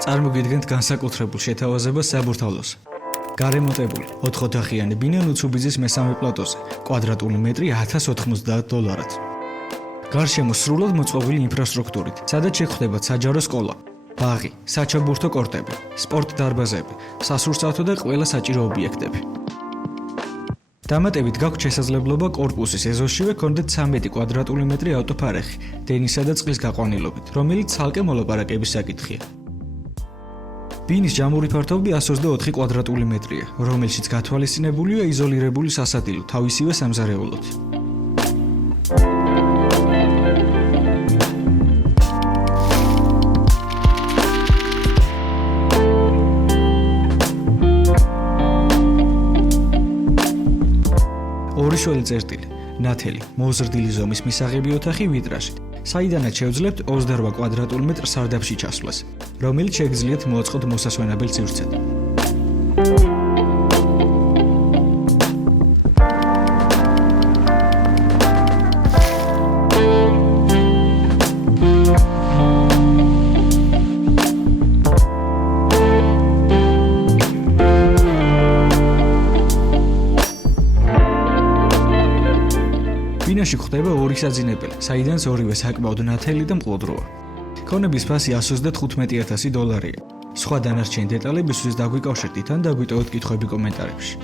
წარმოგიდგენთ განსაკუთრებულ შეთავაზებას საბურთალოს. გარემონტებული 4 ოთახიანი ბინა ნუცუბიძის მესამე პლატოზე, კვადრატული მეტრი $1090. გარშემო სრულად მოწყობილი ინფრასტრუქტურით, სადაც შეხვდება საჯარო სკოლა, ბაღი, საჩაბურთო კორტები, სპორტ დარბაზები, სასურსათო და ყველა საჭირო ობიექტები. დამატებით გაქვთ შესაძლებლობა კორპუსის ეზოშივე გქონდეთ 13 კვადრატული მეტრი ავტოფარეხი, დენისა და წყლის გაყვანილობით, რომელიც ცალკე მოლაპარაკების საკითხია. ბინის ჯამური ფართობი 124 კვადრატული მეტრია, რომელშიც გათვალისწინებულია იზოლირებული სასადილო თავისივე სამზარეულოთ. ორი შველი წერტილი, ნათელი, მოზრდილი ზომის მისაღები ოთახი ვიტრაჟით, საიდანაც შევძლებთ 28 კვადრატულ მეტრ სარდაფში ჩასვლას, რომელიც შეგიძლიათ მოაწყოთ მოსასვენებელ სივრცედ. ბინაში გვხვდება ორი საძინებელი, საიდანაც ორივე საკმაოდ ნათელი და მყუდროა. ქონების ფასი $115,000. სხვა დანარჩენი დეტალებისთვის დაგვიკავშირდით ან დაგვიტოვოთ კითხვები კომენტარებში.